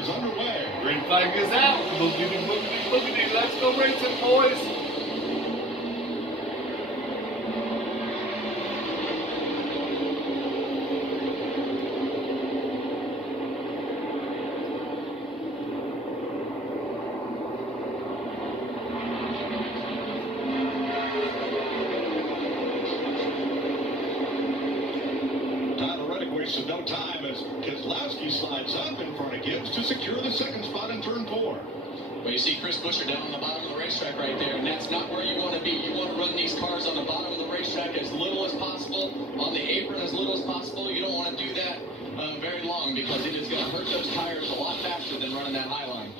is underway. Green flag is out. Boogity, boogity, boogity. Let's go racing, boys. Wasted no time as Keselowski slides up in front of Gibbs to secure the second spot in turn 4. Well, you see Chris Buescher down on the bottom of the racetrack right there, and that's not where you want to be. You want to run these cars on the bottom of the racetrack as little as possible, on the apron as little as possible. You don't want to do that very long because it is going to hurt those tires a lot faster than running that high line.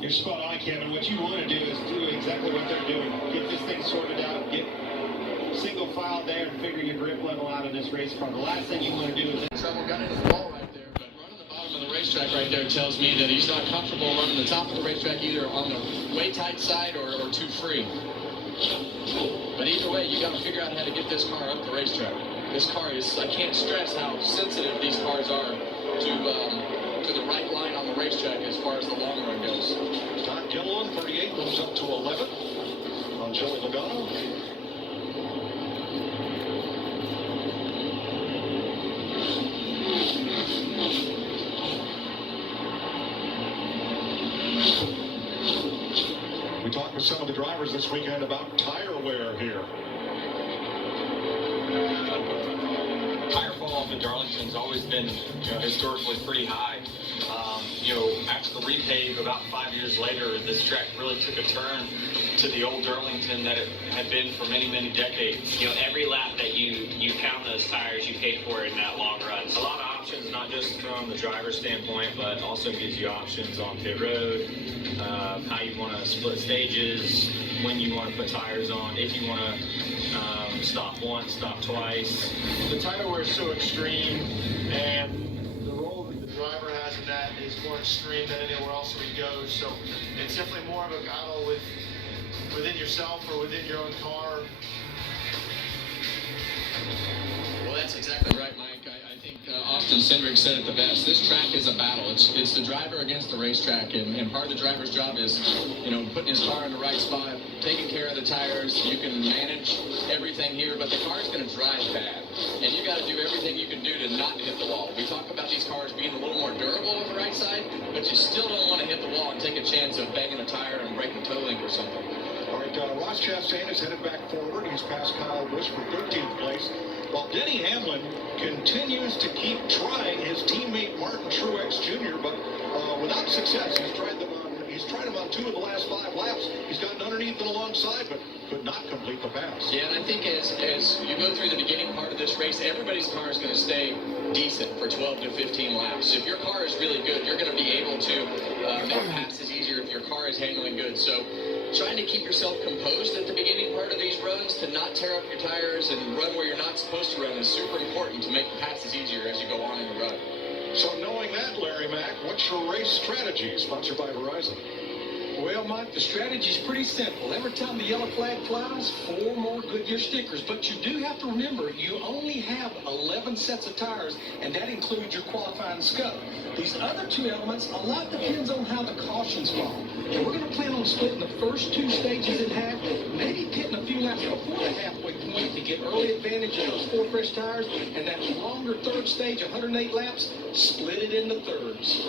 You're spot on, Kevin. What you want to do is do exactly what they're doing. Get this thing sorted out, get single file there and figure your grip level out of this race car. The last thing you want to do is... Trouble got in his wall right there, but running the bottom of the racetrack right there tells me that he's not comfortable running the top of the racetrack either on the way tight side or too free. But either way, you got to figure out how to get this car up the racetrack. This car is, I can't stress how sensitive these cars are to the right line on the racetrack as far as the long run goes. Todd Gilliland, 38, moves up to 11 on Joey Logano. We talked with some of the drivers this weekend about tire wear here. Tire fall off in Darlington's always been, historically pretty high. After the repave about 5 years later, this track really took a turn to the old Darlington that it had been for many, many decades. Every lap that you count those tires, you paid for it in that long run. A lot of options, not just from the driver's standpoint, but also gives you options on pit road, how you want to split stages, when you want to put tires on, if you want to stop once, stop twice. The tire wear is so extreme, and the role that the driver has in that is more extreme than anywhere else where he goes. So it's definitely more of a battle within yourself or within your own car. Well, that's exactly right, Mike. I think Austin Cindric said it the best. This track is a battle. It's the driver against the racetrack, and part of the driver's job is, putting his car in the right spot, taking care of the tires. You can manage everything here, but the car's going to drive bad, and you got to do everything you can do to not hit the wall. We talk about these cars being a little more durable on the right side, but you still don't want to hit the wall and take a chance of banging a tire and breaking toe link or something. All right, Ross Chastain is headed back forward. He's passed Kyle Busch for 13th place, while Denny Hamlin continues to keep trying his teammate Martin Truex Jr., but without success. He's tried him on 2 of the last 5 laps. He's gotten underneath and alongside, but could not complete the pass. Yeah, and I think as you go through the beginning part of this race, everybody's car is going to stay decent for 12 to 15 laps. If your car is really good, you're going to be able to make passes easier if your car is handling good. So trying to keep yourself composed at the beginning part of these runs to not tear up your tires and run where you're not supposed to run is super important to make the passes easier as you go on in the run. So knowing that, Larry Mack, what's your race strategy? Sponsored by Verizon. Well, Mike, the strategy is pretty simple. Every time the yellow flag flies, 4 more Goodyear stickers. But you do have to remember, you only have 11 sets of tires, and that includes your qualifying scuff. These other 2 elements, a lot depends on how the cautions fall. And we're going to plan on splitting the first 2 stages in half, maybe pitting a few laps before the halfway point to get early advantage of those 4 fresh tires, and that longer third stage, 108 laps, split it into thirds.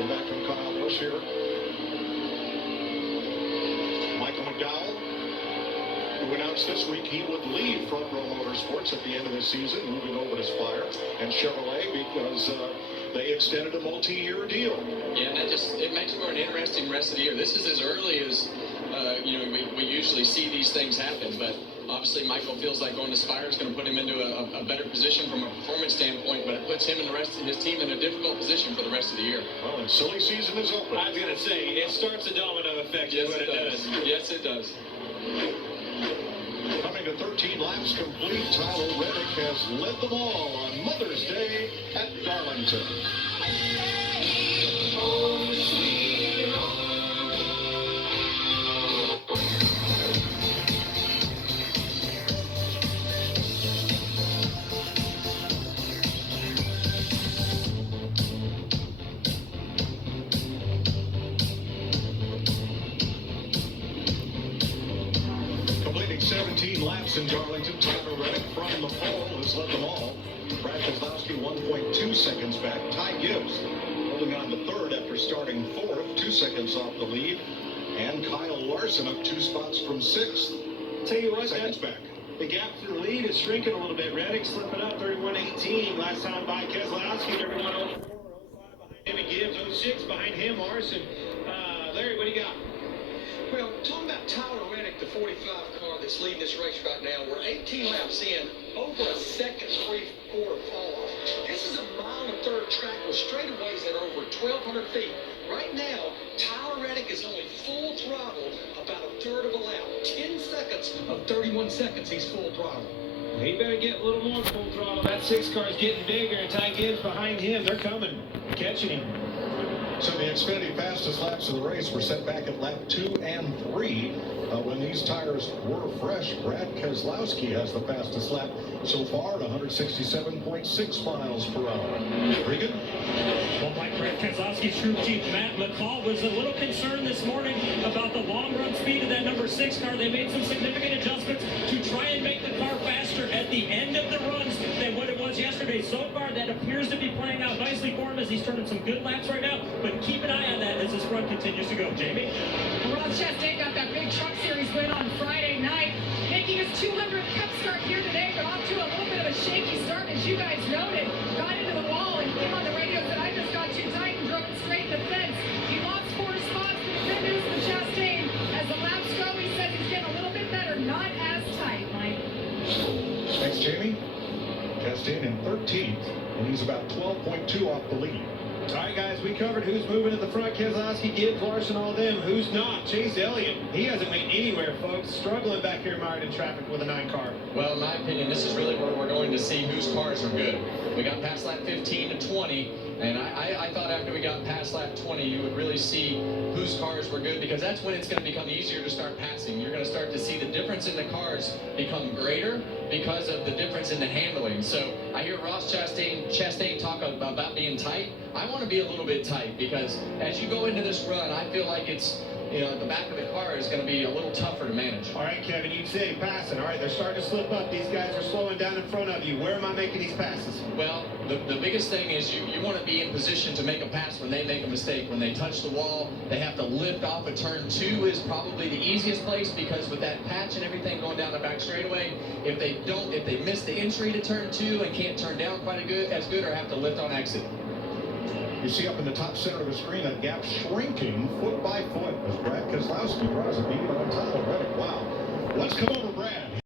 Back from Kyle Busch here. Michael McDowell, who announced this week he would leave Front Row Motorsports at the end of the season, moving over to Spire and Chevrolet because they extended a multi-year deal. Yeah, that it makes for an interesting rest of the year. This is as early as we usually see these things happen, but obviously Michael feels like going to Spire is going to put him into a better position from a performance standpoint, but it puts him and the rest of his team in a difficult position for the rest of the year. Well, and silly season is open. I was going to say, it starts a domino effect. Yes, it does. Yes, it does. Coming to 13 laps complete, Tyler Reddick has led them all on Mother's Day at Darlington. on the pole has led them all. Brad Keselowski 1.2 seconds back. Ty Gibbs holding on to third after starting fourth, 2 seconds off the lead. And Kyle Larson up 2 spots from sixth. Tell you what, Seconds back. the gap to the lead is shrinking a little bit. Reddick slipping up 31.18 last time by Keselowski. 31.04, 05 behind him and Gibbs, 06 behind him, Larson. Larry, what do you got? Well, talking about Tyler Reddick, the 45 car that's leading this race right now, we're 18 laps in, over a second three-quarter fall off. This is a mile and a third track with straightaways that are over 1,200 feet. Right now, Tyler Reddick is only full throttle about a third of a lap. 10 seconds of 31 seconds, he's full throttle. He better get a little more full throttle. That 6 car is getting bigger, and Ty Gibbs behind him. They're coming, catching him. So the Xfinity fastest laps of the race were set back at lap 2 and 3. When these tires were fresh, Brad Keselowski has the fastest lap so far at 167.6 miles per hour. Regan? Well, like Brad Keselowski's crew chief Matt McCall was a little concerned this morning about the long run speed of that number 6 car. They made some significant adjustments to try and make the car faster at the end of the runs than what it was yesterday. So far, that appears to be playing out nicely for him as he's turning some good laps right now. But keep an eye on that as this run continues to go. Jamie? Ross Chastain got that big truck series win on Friday night, making his 200th Cup start here today, but off to a little bit of a shaky start, as you guys noted. Got into the wall and came on the radio that I just got too tight and drove it straight in the fence. He lost 4 spots, but the good news for Chastain, as the laps go, he says he's getting a little bit better, not as tight, Mike. Thanks, Jamie. Chastain in 13th, and he's about 12.2 off the lead. All right, guys, we covered who's moving at the front. Keselowski, Gibbs, Larson, all them. Who's not? Chase Elliott. He hasn't made anywhere, folks. Struggling back here mired in traffic with a 9 car. Well, in my opinion, this is really where we're going to see whose cars are good. We got past lap 15 to 20, and I thought after we got past lap 20, you would really see whose cars were good, because that's when it's going to become easier to start passing. You're going to start to see the difference in the cars become greater because of the difference in the handling. So I hear Ross Chastain talk about being tight. I want to be a little bit tight, because as you go into this run, I feel like it's, the back of the car is going to be a little tougher to manage. All right, Kevin, you'd say passing. All right, they're starting to slip up. These guys are slowing down in front of you. Where am I making these passes? Well, the biggest thing is you want to be in position to make a pass when they make a mistake. When they touch the wall, they have to lift off a turn 2 is probably the easiest place, because with that patch and everything going down the back straightaway, if they miss the entry to turn 2 and can't turn down quite as good or have to lift on exit. You see up in the top center of the screen that gap shrinking foot by foot as Brad Keselowski draws a bead on Tyler Reddick. Wow. Let's come over, Brad.